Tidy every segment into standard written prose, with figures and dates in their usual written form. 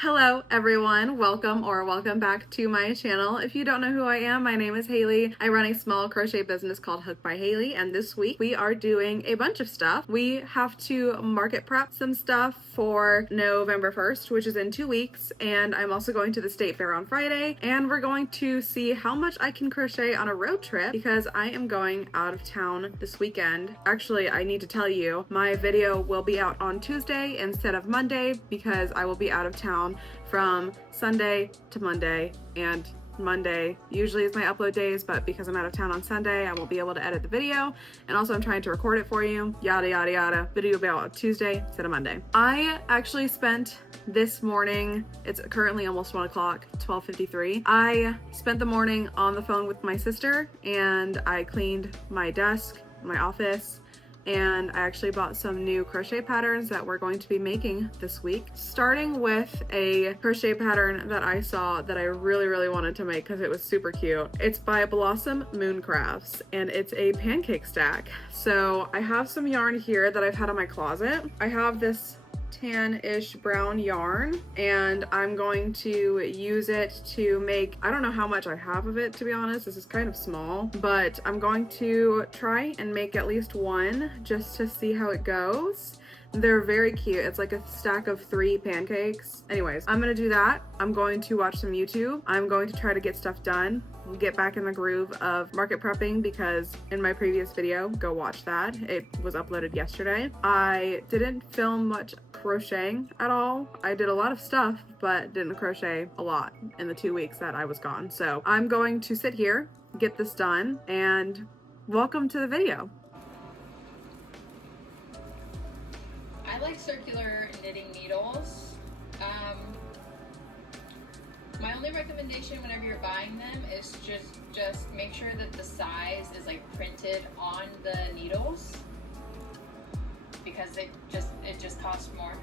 Hello everyone, welcome back to my channel. If you don't know who I am, my name is Haley. I run a small crochet business called Hook by Haley, and this week we are doing a bunch of stuff. We have to market prep some stuff for November 1st, which is in 2 weeks, and I'm also going to the state fair on Friday, and we're going to see how much I can crochet on a road trip because I am going out of town this weekend. Actually, I need to tell you, my video will be out on Tuesday instead of Monday because I will be out of town from Sunday to Monday, and Monday usually is my upload days, but because I'm out of town on Sunday, I won't be able to edit the video, and also I'm trying to record it for you, yada yada yada. Video will be out on Tuesday instead of Monday. I actually spent this morning, it's currently almost 1 o'clock, 12:53. I spent the morning on the phone with my sister, and I cleaned my desk, my office, and I actually bought some new crochet patterns that we're going to be making this week. Starting with a crochet pattern that I saw that I really wanted to make because it was super cute. It's by BlossomMoonCrafts, and it's a pancake stack. So I have some yarn here that I've had in my closet. I have this tan-ish brown yarn, and I'm going to use it to make, I don't know how much I have of it, to be honest. This is kind of small, but I'm going to try and make at least one just to see how it goes. They're very cute. It's like a stack of 3 pancakes. Anyways, I'm gonna do that. I'm going to watch some YouTube. I'm going to try to get stuff done, get back in the groove of market prepping, because in my previous video, go watch that. It was uploaded yesterday. I didn't film much crocheting at all. I did a lot of stuff, but didn't crochet a lot in the 2 weeks that I was gone. So I'm going to sit here, get this done, and welcome to the video. I like circular knitting needles. My only recommendation whenever you're buying them is just make sure that the size is like printed on the needles, because it just costs more.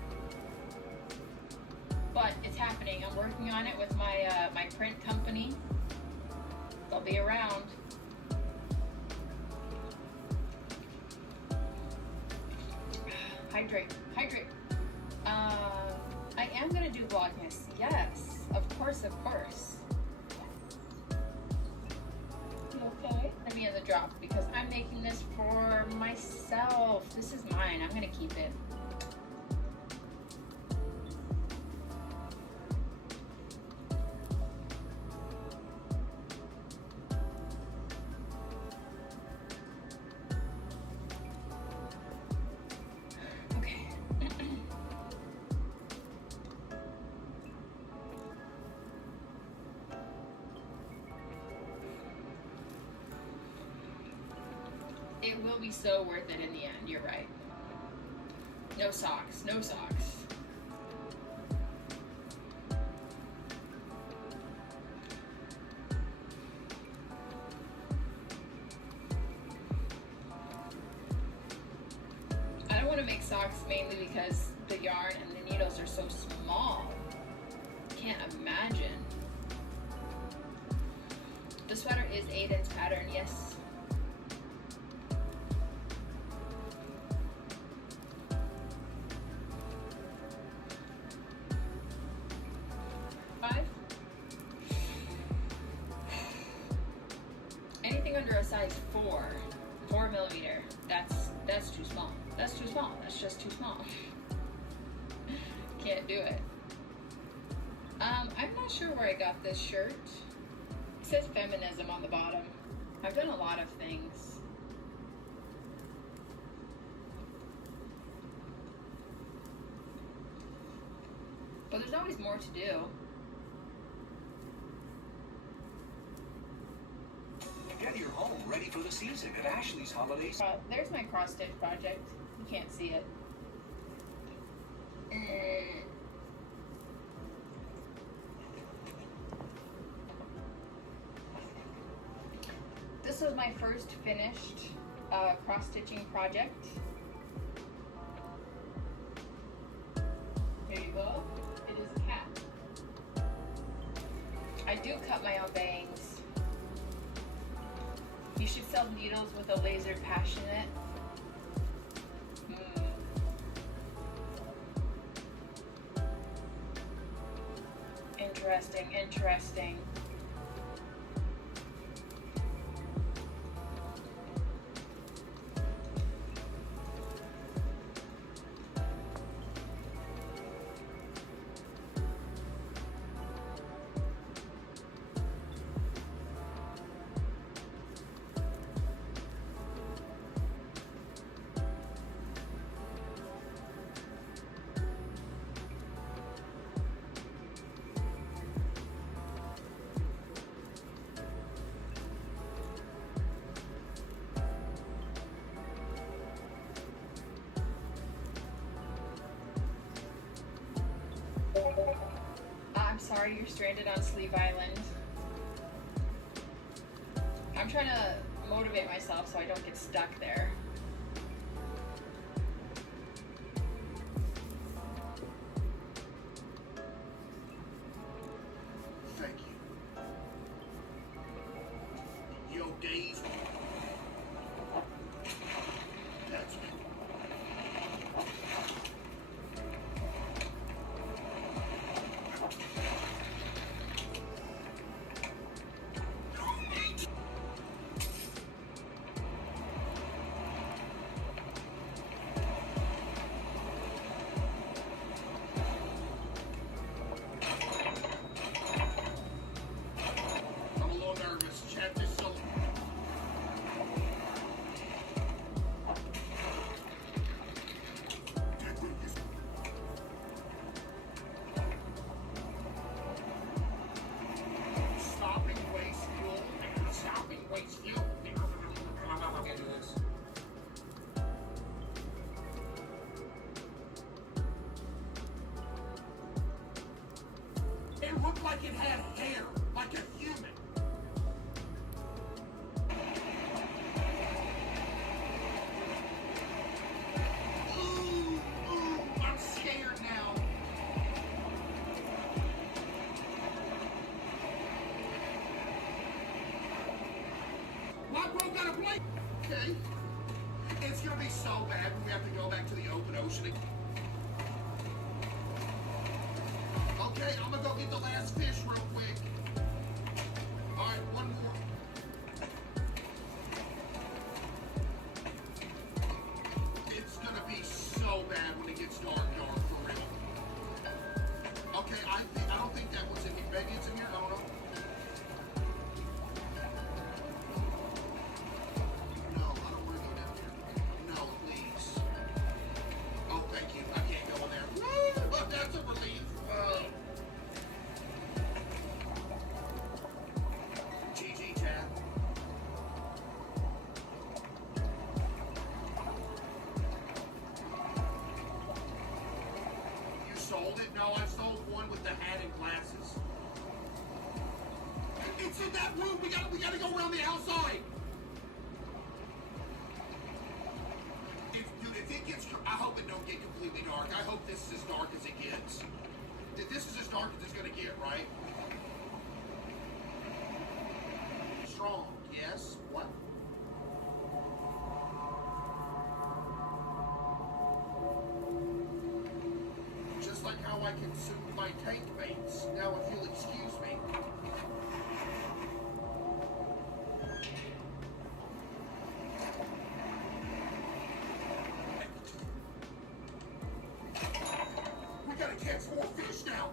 But it's happening. I'm working on it with my my print company. They'll be around. Hydrate. I am gonna do Vlogmas. Yes, of course. You okay? Let me in the drop because I'm making this for myself. This is mine. I'm gonna keep it. It will be so worth it in the end, you're right. No socks. I don't want to make socks mainly because the yarn and the needles are so small. Can't imagine. The sweater is Aiden's pattern, yes. Under a size 4 millimeter, that's too small. That's just too small. Can't do it. I'm not sure where I got this shirt. It says feminism on the bottom. I've done a lot of things. But there's always more to do. Get your home ready for the season at Ashley's Holidays. There's my cross stitch project. You can't see it. This was my first finished cross stitching project. There you go. It is a cat. I do cut my own bangs. You should sell needles with a laser Passoknit. interesting, interesting. I'm sorry you're stranded on Sleeve Island. I'm trying to motivate myself so I don't get stuck there. Thank you. Yo, Dave. That's me. I'm a little nervous. Chat this so. Stopping waste fuel. Stopping waste fuel. Can't do this. It looked like it had hair, like a human. Ooh, I'm scared now. My bro got a blade. Okay. It's gonna be so bad when we have to go back to the open ocean again. Okay, I'm gonna go get the last fish real quick. Alright, one more. It's gonna be so bad when it gets dark, for real. Okay, I don't think that was in here. Maybe it's in here, I don't know. No, I don't want to go down here. No, please. Oh, thank you. I can't go in there. Woo! That's a relief. GG, Chad. You sold it? No, I sold one with the hat and glasses. It's in that room. We gotta go around the outside. Dude, if it gets, I hope it don't get completely dark. I hope this is as dark as it gets. This is as dark as it's gonna get, right? Strong, yes. What? Just like how I consumed my tank mates. Now, if you'll excuse me. We gotta catch more fish now.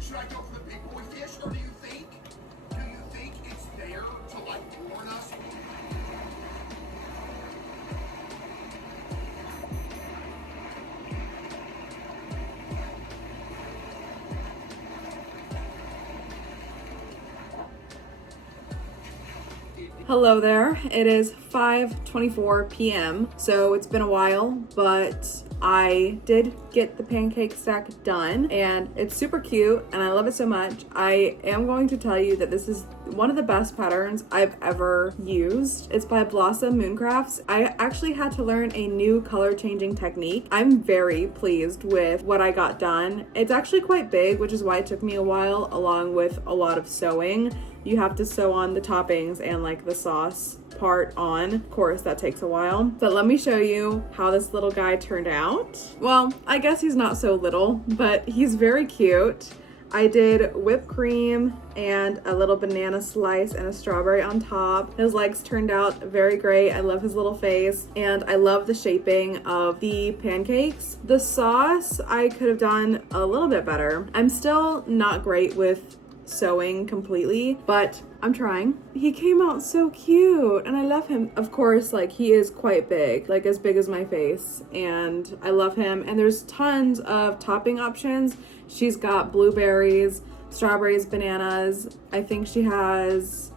Should I go for the big boy fish, or do you think it's there to like warn us? Hello there. It is 5:24 p.m. So it's been a while, but I did get the pancake stack done and it's super cute and I love it so much. I am going to tell you that this is one of the best patterns I've ever used. It's by BlossomMoonCrafts. I actually had to learn a new color changing technique. I'm very pleased with what I got done. It's actually quite big, which is why it took me a while, along with a lot of sewing. You have to sew on the toppings and like the sauce part on. Of course, that takes a while. But let me show you how this little guy turned out. Well, I guess he's not so little, but he's very cute. I did whipped cream and a little banana slice and a strawberry on top. His legs turned out very great. I love his little face and I love the shaping of the pancakes. The sauce I could have done a little bit better. I'm still not great with sewing completely, but I'm trying. He came out so cute and I love him. Of course, like he is quite big, like as big as my face, and I love him. And there's tons of topping options. She's got blueberries, strawberries, bananas. I think she has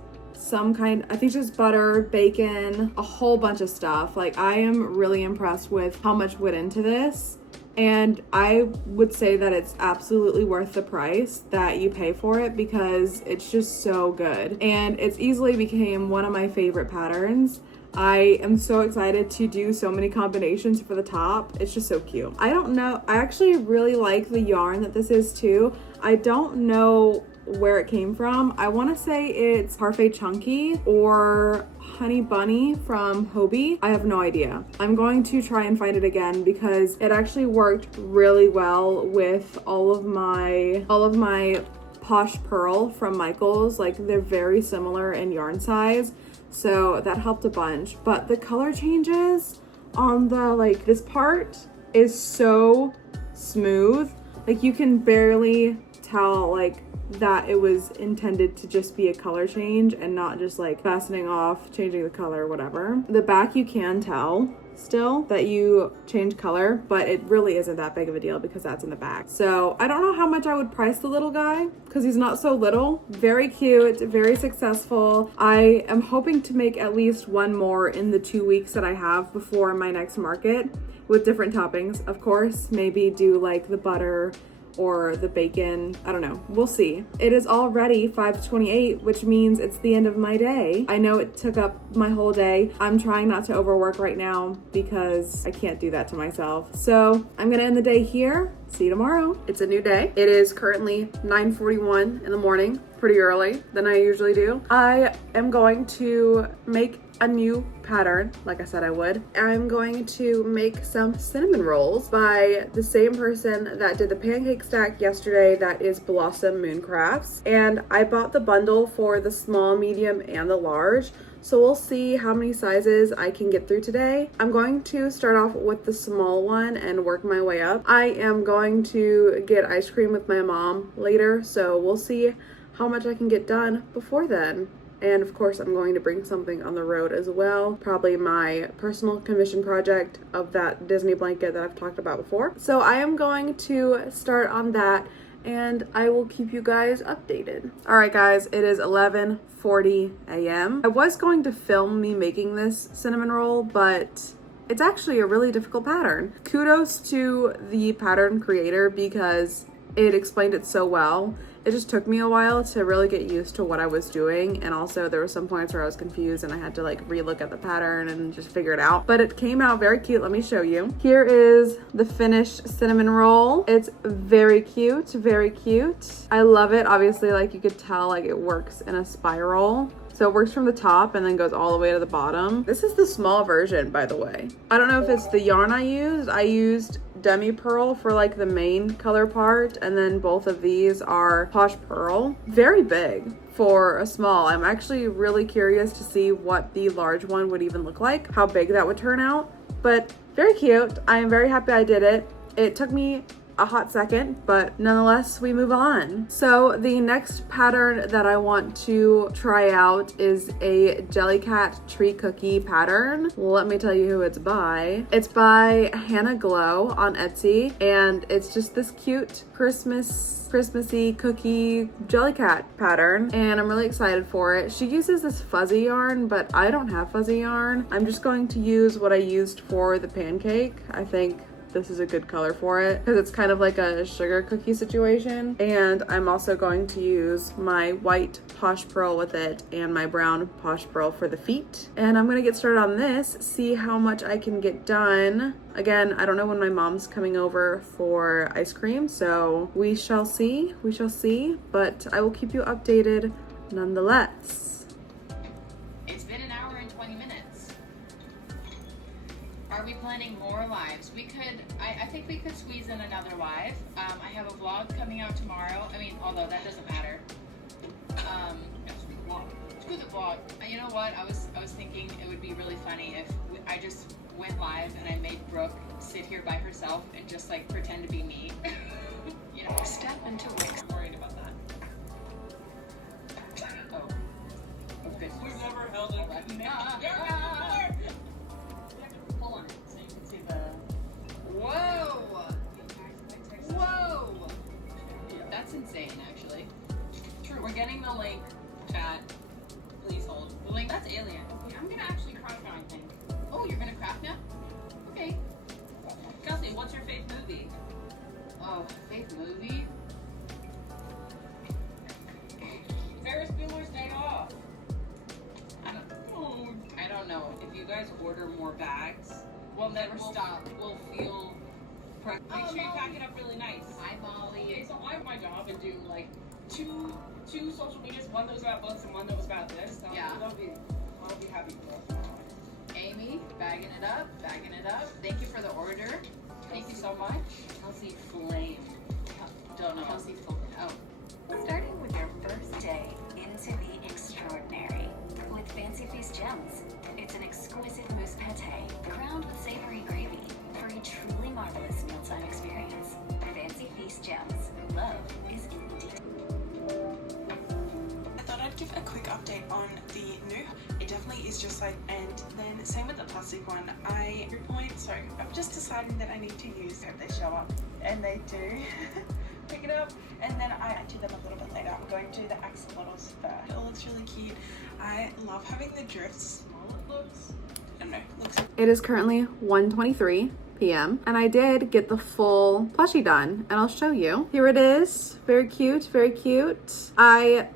I think she has butter, bacon, a whole bunch of stuff. Like I am really impressed with how much went into this. And I would say that it's absolutely worth the price that you pay for it because it's just so good. And it's easily became one of my favorite patterns. I am so excited to do so many combinations for the top. It's just so cute. I don't know. I actually really like the yarn that this is too. I don't know where it came from. I want to say it's Parfait Chunky or Honey Bunny from Hobie. I have no idea. I'm going to try and find it again because it actually worked really well with all of my Posh Pearl from Michaels. Like they're very similar in yarn size, so that helped a bunch. But the color changes on the like this part is so smooth, like you can barely tell like that it was intended to just be a color change and not just like fastening off, changing the color, whatever. The back you can tell still that you change color, but it really isn't that big of a deal because that's in the back. So I don't know how much I would price the little guy because he's not so little. Very cute, very successful. I am hoping to make at least one more in the 2 weeks that I have before my next market with different toppings, of course. Maybe do like the butter or the bacon. I don't know. We'll see. It is already 5:28, which means it's the end of my day. I know it took up my whole day. I'm trying not to overwork right now because I can't do that to myself. So I'm gonna end the day here. See you tomorrow. It's a new day. It is currently 9:41 in the morning, pretty early than I usually do. I am going to make a new pattern, like I said I would. I'm going to make some cinnamon rolls by the same person that did the pancake stack yesterday. That is BlossomMoonCrafts. And I bought the bundle for the small, medium, and the large. So we'll see how many sizes I can get through today. I'm going to start off with the small one and work my way up. I am going to get ice cream with my mom later, so we'll see how much I can get done before then. And of course, I'm going to bring something on the road as well. Probably my personal commission project of that Disney blanket that I've talked about before. So I am going to start on that and I will keep you guys updated. All right, guys, it is 11:40 a.m. I was going to film me making this cinnamon roll, but it's actually a really difficult pattern. Kudos to the pattern creator because it explained it so well. It just took me a while to really get used to what I was doing, and also there were some points where I was confused and I had to like relook at the pattern and just figure it out. But it came out very cute. Let me show you. Here is the finished cinnamon roll. It's very cute, very cute. I love it. Obviously, like you could tell, like it works in a spiral. So it works from the top and then goes all the way to the bottom. This is the small version, by the way. I don't know if it's the yarn I used. I used demi pearl for like the main color part, and then both of these are Posh Pearl. Very big for a small. I'm actually really curious to see what the large one would even look like, how big that would turn out, but very cute. I am very happy I did it. It took me a hot second, but nonetheless, we move on. So the next pattern that I want to try out is a Jellycat tree cookie pattern. Let me tell you who it's by. It's by HannaGlow on Etsy, and it's just this cute Christmassy cookie Jellycat pattern, and I'm really excited for it. She uses this fuzzy yarn, but I don't have fuzzy yarn. I'm just going to use what I used for the pancake. I think this is a good color for it because it's kind of like a sugar cookie situation. And I'm also going to use my white Posh Pearl with it and my brown Posh Pearl for the feet. And I'm gonna get started on this, see how much I can get done. Again, I don't know when my mom's coming over for ice cream, so we shall see, but I will keep you updated nonetheless. It's been an hour and 20 minutes. Our we planning more lives? We could, I think we could squeeze in another live. I have a vlog coming out tomorrow. I mean, although that doesn't matter. Screw the vlog. You know what? I was thinking it would be really funny if I just went live and I made Brooke sit here by herself and just like pretend to be me. You know, Step into Wix. I'm worried about that. Oh. Oh, good. We've never held it. Hold on, so you can see the. Whoa! Whoa! That's insane, actually. True, we're getting the link, chat. Please hold. The link. That's alien. Okay, I'm gonna actually craft now, I think. Oh, you're gonna craft now? Okay. Kelsie, what's your favorite movie? Oh, favorite movie? Ferris Bueller's Day Off. I don't know. If you guys order more bags, We'll never stop. We'll feel. Make sure you pack it up really nice. Hi, Molly. Okay, so I have my job and do like two social medias, one that was about books and one that was about this. So Yeah. I'll be happy for that. Amy, bagging it up, bagging it up. Thank you for the order. Thank you so much. Kelsie Flame. Don't know. Kelsey Fulton. Oh. Starting with your first day into the extraordinary with Fancy Feast Gems. It's an exquisite mousse pate crowned with savory gravy for a truly marvelous mealtime experience. Fancy Feast Gems. Love is in the details. I thought I'd give a quick update on the new. It definitely is just like, and then same with the plastic one. So I'm just deciding that I need to use, they show up and they do pick it up, and then I do them a little bit later. I'm going to do the axolotls first. It looks really cute. I love having the drifts. Small it looks. I don't know, looks. It is currently 1:23 p.m. and I did get the full plushie done, and I'll show you. Here it is. Very cute, very cute. I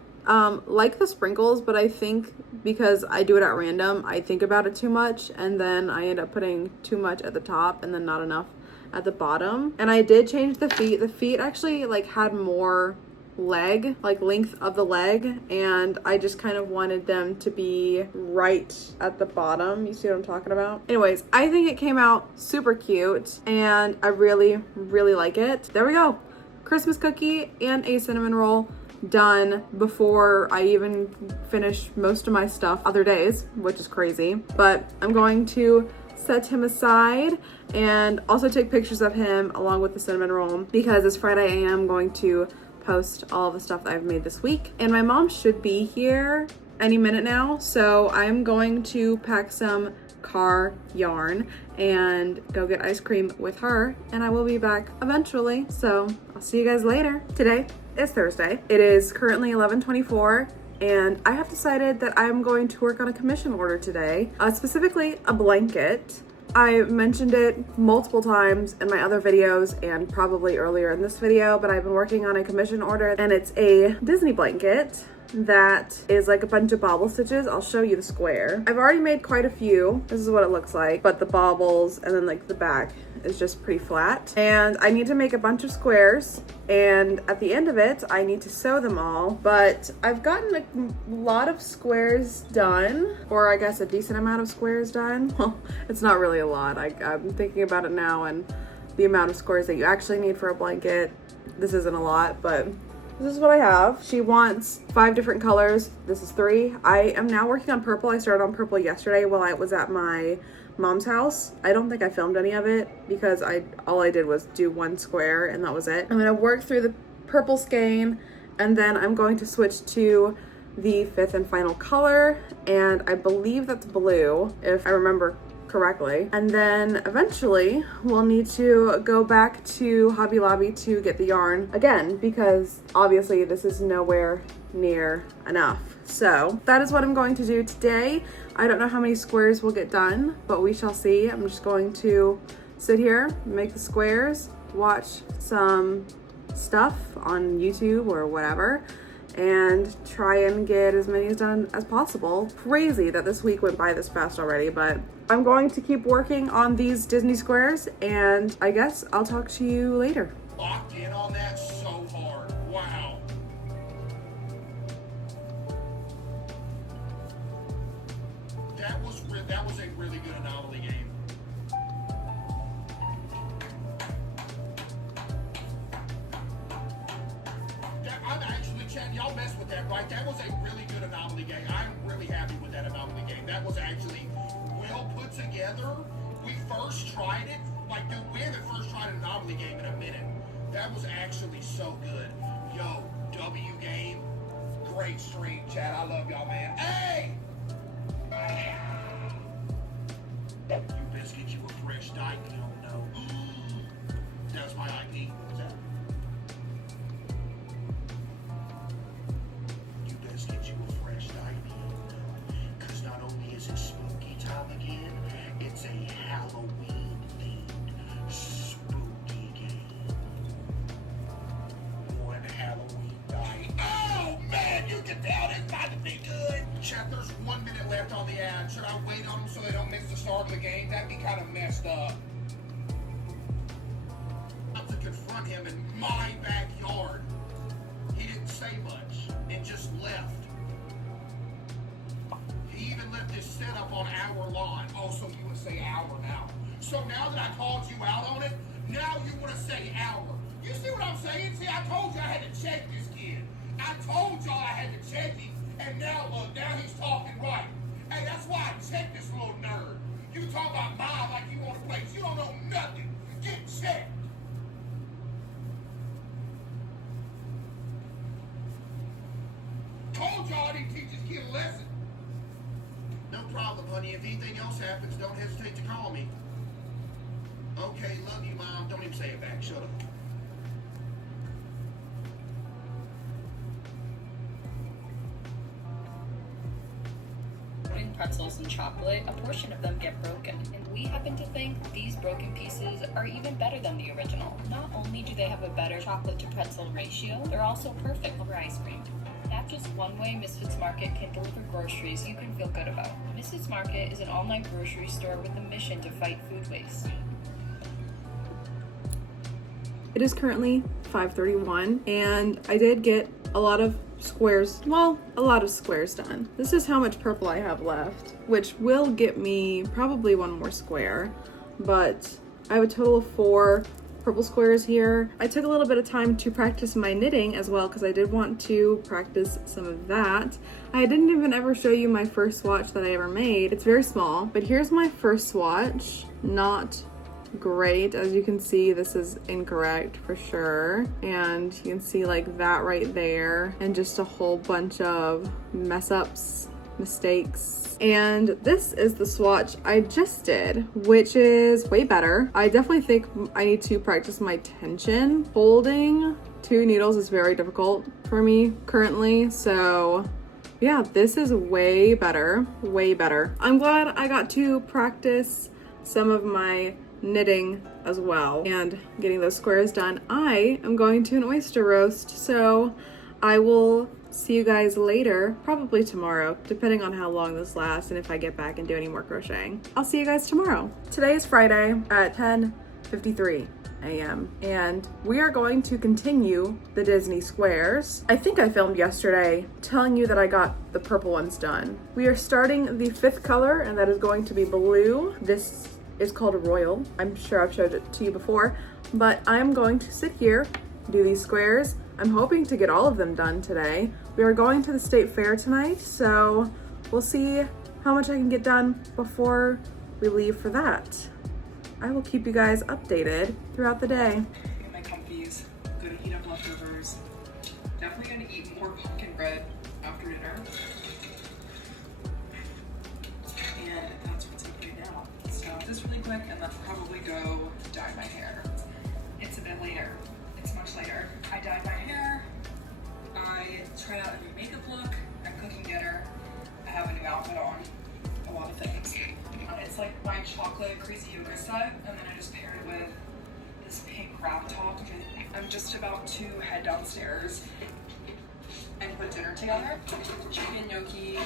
like the sprinkles, but I think because I do it at random, I think about it too much, and then I end up putting too much at the top and then not enough at the bottom. And I did change the feet. The feet actually like had more leg, like length of the leg, and I just kind of wanted them to be right at the bottom. You see what I'm talking about? Anyways, I think it came out super cute and I really, really like it. There we go. Christmas cookie and a cinnamon roll done before I even finish most of my stuff other days, which is crazy. But I'm going to set him aside and also take pictures of him along with the cinnamon roll, because this Friday I am going to post all of the stuff that I've made this week, and my mom should be here any minute now, so I'm going to pack some car yarn and go get ice cream with her, and I will be back eventually, so I'll see you guys later. Today is Thursday. It is currently 11:24 and I have decided that I'm going to work on a commission order today, specifically a blanket. I mentioned it multiple times in my other videos and probably earlier in this video, but I've been working on a commission order, and it's a Disney blanket that is like a bunch of bobble stitches. I'll show you the square. I've already made quite a few. This is what it looks like, but the bobbles and then like the back is just pretty flat. And I need to make a bunch of squares, and at the end of it, I need to sew them all. But I've gotten a lot of squares done, or I guess a decent amount of squares done. Well, it's not really a lot. I'm thinking about it now, and the amount of squares that you actually need for a blanket, this isn't a lot, but this is what I have. She wants 5 different colors. This is 3. I am now working on purple. I started on purple yesterday while I was at my mom's house. I don't think I filmed any of it because all I did was do 1 square and that was it. I'm gonna work through the purple skein, and then I'm going to switch to the 5th and final color, and I believe that's blue if I remember correctly. And then eventually we'll need to go back to Hobby Lobby to get the yarn again, because obviously this is nowhere near enough. So that is what I'm going to do today. I don't know how many squares we'll get done, but we shall see. I'm just going to sit here, make the squares, watch some stuff on YouTube or whatever, and try and get as many done as possible. Crazy that this week went by this fast already, but I'm going to keep working on these Disney squares, and I guess I'll talk to you later. Locked in on that so hard. Wow. That was a really good anomaly game. chat, y'all messed with that, right? That was a really good anomaly game. I'm really happy with that anomaly game. That was actually well put together. We first tried it, like, dude, we haven't first tried an anomaly game in a minute. That was actually so good. Yo, W game, great stream, chat. I love y'all, man. Hey! You best get you a fresh diet, you don't know. That's my IP. What's that? You best get you a fresh diet, you don't know. Because not only is it spooky time again, it's a Halloween-themed spooky game. One Halloween diet. Oh, man, you can tell this about to be good. Chat, there's 1 minute left on the ad. Should I wait on them so they don't miss the start of the game? That'd be kind of messed up. To confront him in my backyard. He didn't say much and just left. He even left his setup on our lawn. Oh, so you would say our now. So now that I called you out on it, now you want to say our. You see what I'm saying? See, I told you I had to check this kid. I told y'all I had to check him. And now look, now he's talking right. Hey, that's why I checked this little nerd. You talk about mom like you want to play. You don't know nothing. Get checked. Told y'all I didn't teach this kid a lesson. No problem, honey. If anything else happens, don't hesitate to call me. Okay, love you, Mom. Don't even say it back. Shut up. Putting pretzels and chocolate, a portion of them get broken, and we happen to think these broken pieces are even better than the original. Not only do they have a better chocolate to pretzel ratio, they're also perfect for ice cream. That's just one way Misfits Market can deliver groceries you can feel good about. Misfits Market is an online grocery store with a mission to fight food waste. It is currently 5:31 and I did get a lot of squares done. This is how much purple I have left, which will get me probably one more square, but I have a total of 4 purple squares here. I took a little bit of time to practice my knitting as well because I did want to practice some of that. I didn't even ever show you my first swatch that I ever made. It's very small, but here's my first swatch. Not great. As you can see, this is incorrect for sure. And you can see like that right there and just a whole bunch of mess ups, mistakes. And this is the swatch I just did, which is way better. I definitely think I need to practice my tension. Holding 2 needles is very difficult for me currently, so yeah, this is way better, way better. I'm glad I got to practice some of my knitting as well and getting those squares done. I am going to an oyster roast, so I will see you guys later, probably tomorrow, depending on how long this lasts and if I get back and do any more crocheting. I'll see you guys tomorrow. Today is Friday at 10:53 a.m. and we are going to continue the Disney squares. I think I filmed yesterday telling you that I got the purple ones done. We are starting the 5th color, and that is going to be blue. This is called Royal. I'm sure I've showed it to you before, but I'm going to sit here, do these squares. I'm hoping to get all of them done today. We are going to the state fair tonight, so we'll see how much I can get done before we leave for that. I will keep you guys updated throughout the day. Get my comfies, gonna heat up leftovers. Definitely gonna eat more pumpkin bread after dinner. And that's what's happening now. So this really quick and then probably go dye my hair. It's a bit later. It's much later. I dyed my hair. I tried out a new makeup look. I'm cooking dinner. I have a new outfit on. A lot of things. It's like my chocolate crazy yoga set, and then I just paired it with this pink wrap top. I'm just about to head downstairs and put dinner together. Chicken gnocchi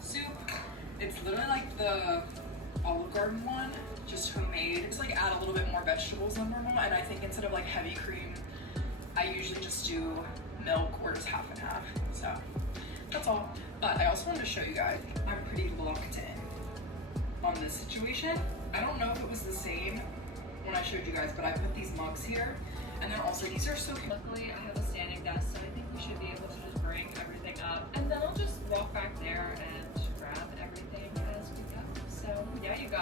soup. It's literally like the Olive Garden one, just homemade. Just like add a little bit more vegetables than normal, and I think instead of like heavy cream, I usually just do milk or just half and half. So that's all. But I also wanted to show you guys, I'm pretty locked in on this situation. I don't know if it was the same when I showed you guys, but I put these mugs here, and then also these are so cute. Luckily, I have a standing desk, so I think we should be able to just bring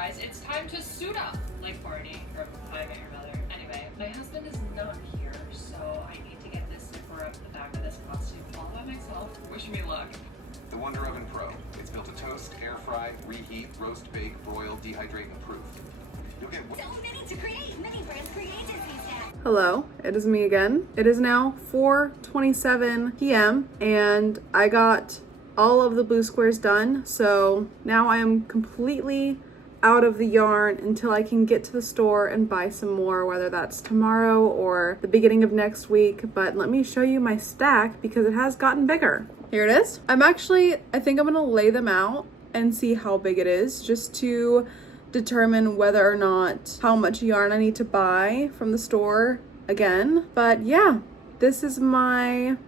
guys, it's time to suit up like Barney from How I Met Your Mother. Anyway, my husband is not here, so I need to get this zipper up the back of this costume all by myself. Wish me luck. The Wonder Oven Pro. It's built to toast, air fry, reheat, roast, bake, broil, dehydrate, and proof. You'll get So many to create. Many brands created these days. Hello, it is me again. It is now 4:27 p.m. and I got all of the blue squares done. So now I am completely out of the yarn until I can get to the store and buy some more, whether that's tomorrow or the beginning of next week. But let me show you my stack because it has gotten bigger. Here it is. I think I'm gonna lay them out and see how big it is just to determine whether or not how much yarn I need to buy from the store again. But yeah, this is my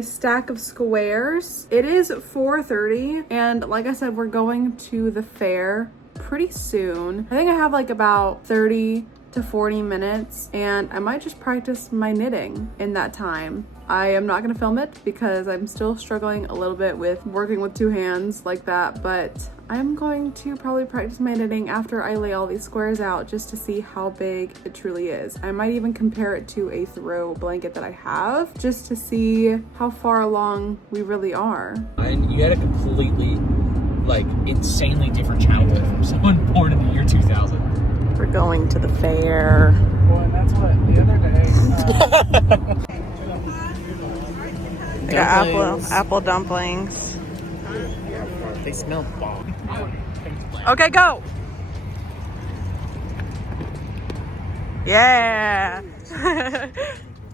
stack of squares. It is 4:30 and like I said, we're going to the fair pretty soon. I think I have like about 30 to 40 minutes and I might just practice my knitting in that time. I am not gonna film it because I'm still struggling a little bit with working with two hands like that, but I'm going to probably practice my knitting after I lay all these squares out just to see how big it truly is. I might even compare it to a throw blanket that I have just to see how far along we really are. And you had a completely, like, insanely different childhood from someone born in the year 2000. We're going to the fair. Well, and that's what the other day. I got apple dumplings. They smell bomb. Okay, go! Yeah!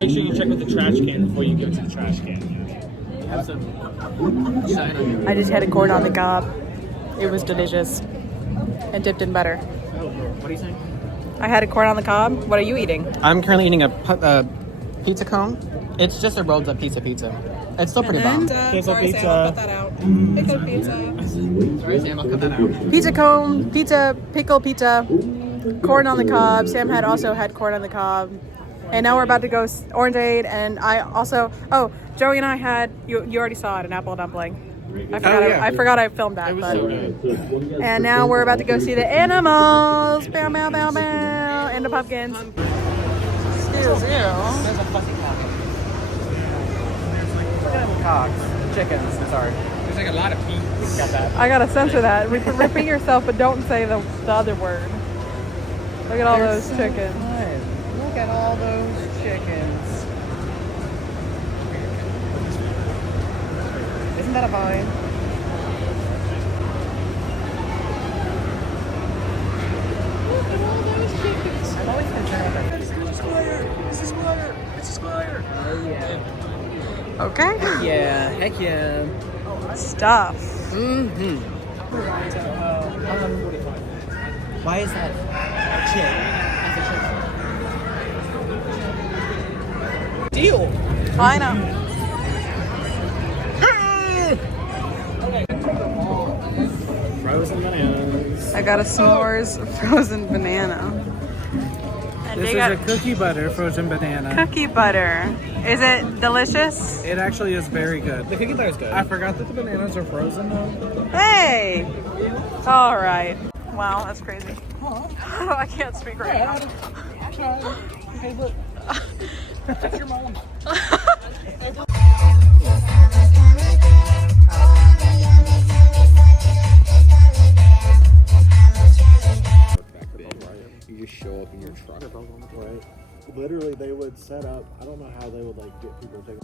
Make sure you check with the trash can before you go to the trash can. I just had a corn on the cob. It was delicious. And dipped in butter. What are you saying? I had a corn on the cob. What are you eating? I'm currently eating a pizza cone. It's just a rolled up pizza. It's still pretty bomb. Pizza. Cut that out. Pickle pizza. Sorry, Sam, I'll cut that out. Pizza cone, pizza, pickle pizza, corn on the cob. Sam also had corn on the cob. And now we're about to go orangeade, and I also, Joey and I had, you already saw it, an apple dumpling. I forgot I filmed that. But. So good. And now we're about to go see the animals. Bow, bow, bow, bow. And the pumpkins. Excuse you. There's a fucking cock. Cocks. Chickens, sorry. There's like a lot of meat. Got that. I gotta censor that. Repeat yourself, but don't say the other word. Look at all those chickens. Look at all those chickens. Isn't that a vine? Look at all those chickens. I'm always concerned about that. It's a squire. Oh yeah. Okay. Heck yeah. Stuff. Mm-hmm. Why is that a chick? Deal. I know. Frozen bananas. I got a s'mores frozen banana. And This they is got a cookie butter frozen banana. cookie butter. Is it delicious? It actually is very good. The cookie butter is good. I forgot that the bananas are frozen though. Hey! All right. Wow, that's crazy. I can't speak right now. Hey, look. That's your mom. You just show up in your truck. Right. Literally, they would set up. I don't know how they would like get people to take.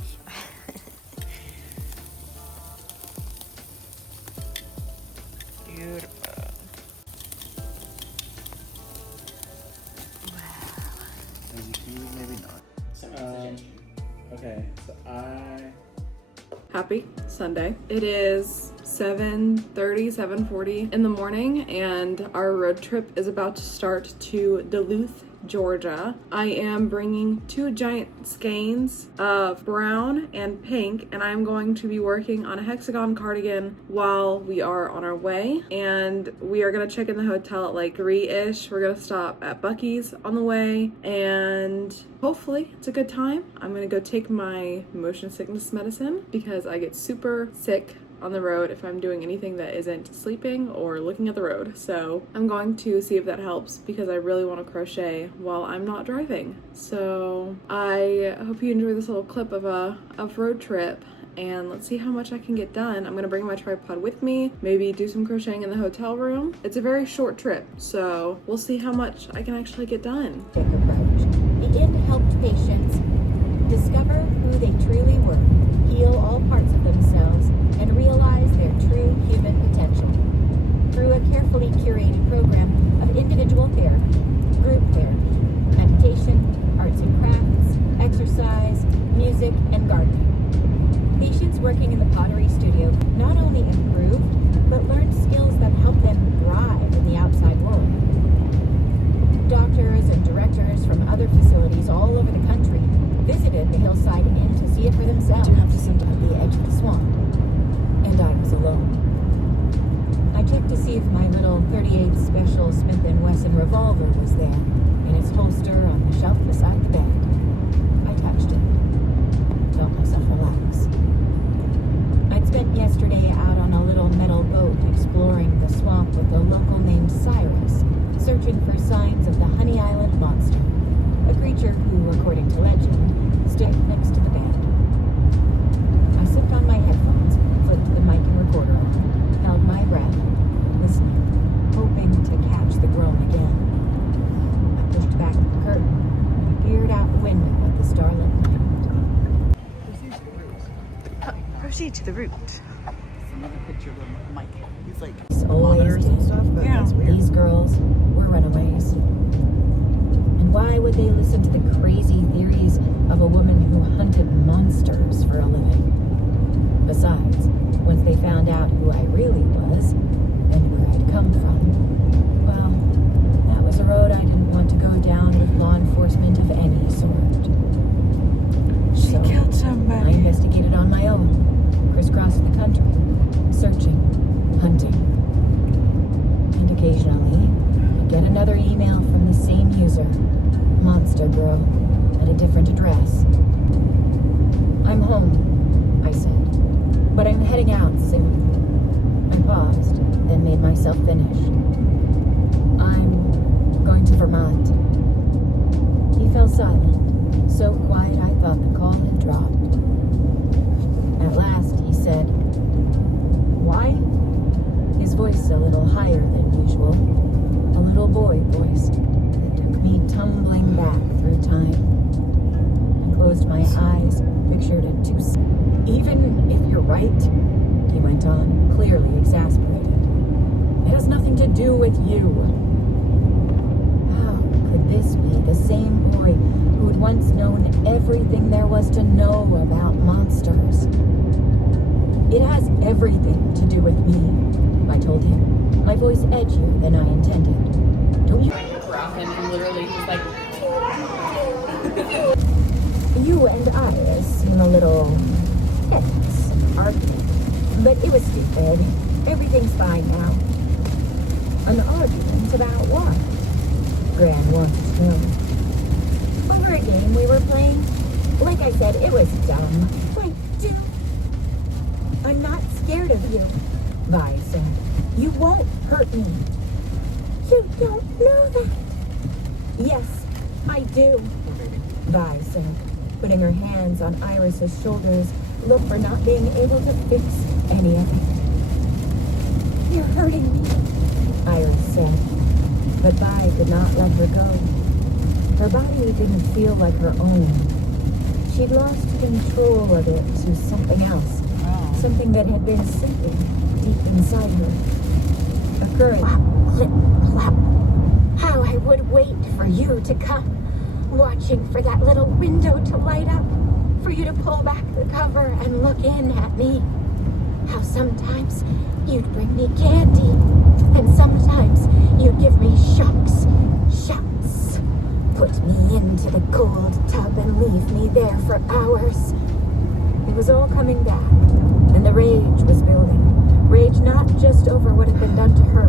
Beautiful. Maybe not. Okay, so Happy Sunday. It is 7:40 in the morning and our road trip is about to start to Duluth, Georgia. I am bringing 2 giant skeins of brown and pink, and I'm going to be working on a Hexagon cardigan while we are on our way. And we are gonna check in the hotel at like 3-ish. We're gonna stop at Buc-ee's on the way, and hopefully it's a good time. I'm gonna go take my motion sickness medicine because I get super sick on the road if I'm doing anything that isn't sleeping or looking at the road. So I'm going to see if that helps because I really want to crochet while I'm not driving. So I hope you enjoy this little clip of a road trip, and let's see how much I can get done. I'm gonna bring my tripod with me, maybe do some crocheting in the hotel room. It's a very short trip, so we'll see how much I can actually get done. Approach. Begin to help patients discover who they truly were, heal all parts of themselves, and realize their true human potential. Through a carefully curated program of individual therapy, group therapy, meditation, arts and crafts, exercise, music, and gardening. Patients working in the pottery studio not only improved, but learned skills that help them thrive in the outside world. Doctors and directors from other facilities all over the country visited the hillside inn to see it for themselves at the edge of the swamp. And I was alone. I checked to see if my little .38 Special Smith & Wesson revolver was there, in its holster on the shelf beside the bed. I touched it. Felt myself relax. I'd spent yesterday out on a little metal boat exploring the swamp with a local named Cyrus, searching for signs of the Honey Island monster, a creature who, according to legend, stayed next to the bed. I slipped on my headphones, flipped the mic and recorder on, held my breath, listening, hoping to catch the groan again. I pushed back the curtain and peered out the window at the starlit night. Proceed to the route. Another picture of Mike. He's like Always and stuff, but that's weird. These girls were runaways. And why would they listen to the crazy theories of a woman who hunted monsters for a living? Besides, once they found out who I really was and where I'd come from, well, that was a road I didn't want to go down with law enforcement of any sort. She killed somebody. I investigated on my own, crisscrossed the country, searching, hunting. And occasionally, I'd get another email from the same user, Monster Girl, at a different address. I'm home, I said, but I'm heading out soon. I paused, then made myself finish. I'm going to Vermont. He fell silent, so quiet I thought the call had dropped. At last, he said, "Why?" His voice a little higher than usual, a little boy voice that took me tumbling back through time. I closed my eyes, pictured a Even if you're right, he went on, clearly exasperated, it has nothing to do with you. How could this be the same boy who had once known everything there was to know about monsters? It has everything to do with me, I told him, my voice edgier than I intended. Don't you? And literally just like, You and I seem a little tense, argument, but it was stupid. Everything's fine now. An argument about what? Gran wanted to know. Over a game we were playing. Like I said, it was dumb. Like, dude, I'm not scared of you, Vi said. You won't hurt me. You don't know that. Yes, I do, Vi said, putting her hands on Iris's shoulders, look for not being able to fix any of it. You're hurting me, Iris said, but Vi could not let her go. Her body didn't feel like her own. She'd lost control of it to something else, something that had been simply deep inside her. A current clip, clap. How I would wait for you to come, watching for that little window to light up, for you to pull back the cover and look in at me. How sometimes you'd bring me candy, and sometimes you'd give me shocks, put me into the cold tub and leave me there for hours. It was all coming back, and the rage was building. Rage not just over what had been done to her,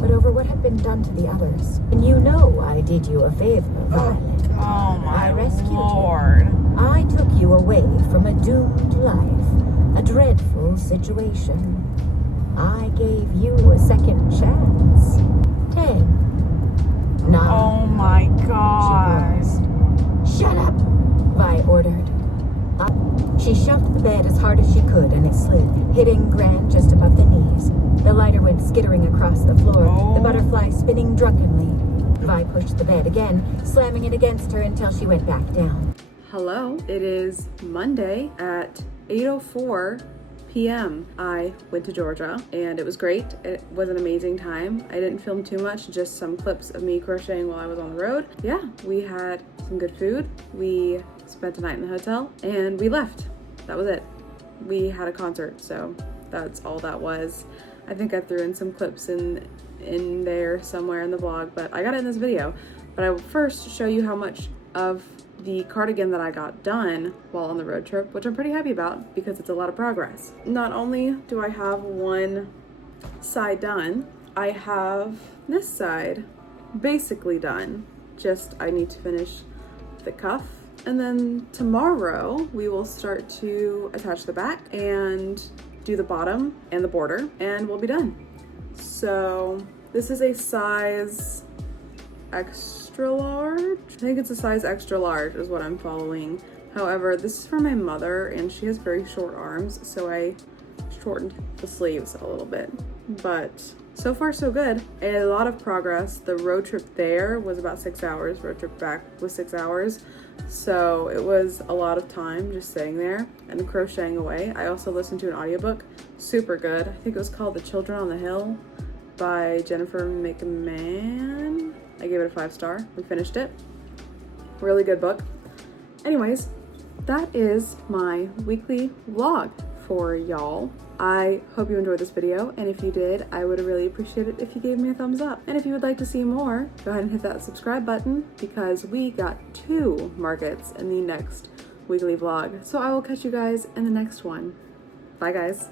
but over what had been done to the others. And you know I did you a favor, Violet. Oh my I rescued Lord. you. I took you away from a doomed life a dreadful situation. I gave you a second chance. 10, 9. Oh my god. She paused. Shut up, Vi ordered. She shoved the bed as hard as she could and it slid, hitting Gran just above the knees. The lighter went skittering across the floor, the butterfly spinning drunkenly. Vi pushed the bed again, slamming it against her until she went back down. Hello, it is Monday at 8:04 p.m. I went to Georgia and it was great. It was an amazing time. I didn't film too much, just some clips of me crocheting while I was on the road. Yeah, we had some good food. We spent a night in the hotel and we left. That was it. We had a concert, so that's all that was. I think I threw in some clips in there somewhere in the vlog, but I got it in this video. But I will first show you how much of the cardigan that I got done while on the road trip, which I'm pretty happy about because it's a lot of progress. Not only do I have one side done, I have this side basically done. Just I need to finish the cuff, and then tomorrow we will start to attach the back and do the bottom and the border, and we'll be done. So this is a size extra large. I think it's a size extra large is what I'm following. However, this is for my mother and she has very short arms, so I shortened the sleeves a little bit. But so far so good. A lot of progress. The road trip there was about 6 hours. Road trip back was 6 hours. So it was a lot of time just sitting there and crocheting away. I also listened to an audiobook. Super good. I think it was called The Children on the Hill by Jennifer McMahon. I gave it a 5-star. We finished it. Really good book. Anyways, that is my weekly vlog for y'all. I hope you enjoyed this video, and if you did, I would really appreciate it if you gave me a thumbs up. And if you would like to see more, go ahead and hit that subscribe button because we got 2 markets in the next weekly vlog. So I will catch you guys in the next one. Bye guys.